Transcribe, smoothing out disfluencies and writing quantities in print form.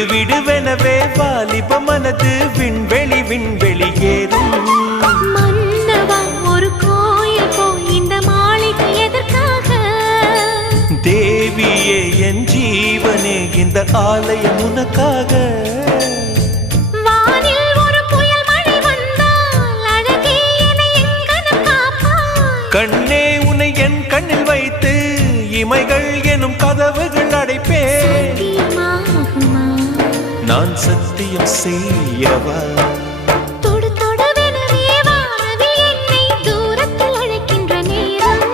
விடுவிடுவெனவே வாலிப மனது விண்வெளி விண்வெளி ஏறும். மன்னவா ஒரு கோயில் போய் இந்த மாளிகை எதற்காக? தேவியே என் ஜீவனே இந்த ஆலயம் உனக்காக. வானில் ஒரு புயல் மழை வந்தால் அழகே என்னை எங்கனம் காப்பாய். கண்ணே உன்னை என் கண்ணில் வைத்து இமைகள் எனும் கதவுகள் அடைப்பேன். சத்தியமாகுமா? நான் சத்தியம் செய்யவா? தொடு தொடுவெனவே வானவில் என்னை தூரத்தில் அழைக்கின்ற நேரம்.